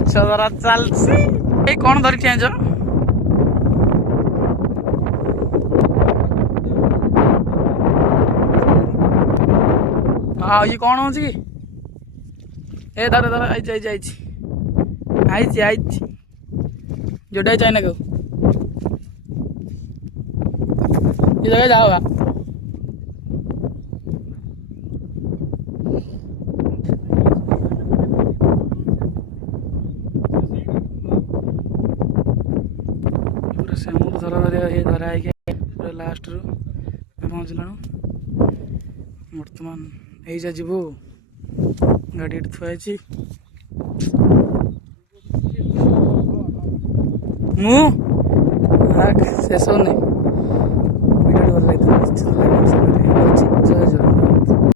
ମାଛ ଧରା ଚାଲିଛି। ଏଇ କଣ ଧରିକି ଆଣିଛ? ହଁ ଇଏ କଣ ହଉଛି କି? ଏ ଧର ଧର ଆଇଛି ଆଇଛି ଆଇଛି ଆଇଛି ଆଇଛି ଯୋଉଟା ଚାଇନା କଉ ये जगह जाओगा। पूरा समुद्र धरा धरा ये धरा है पूरा लास्ट रू पहुँचल बर्तमान यही जीवु गाड़ी थुआई शेष नहीं वीडियो भल लगी जय जगन्नाथ।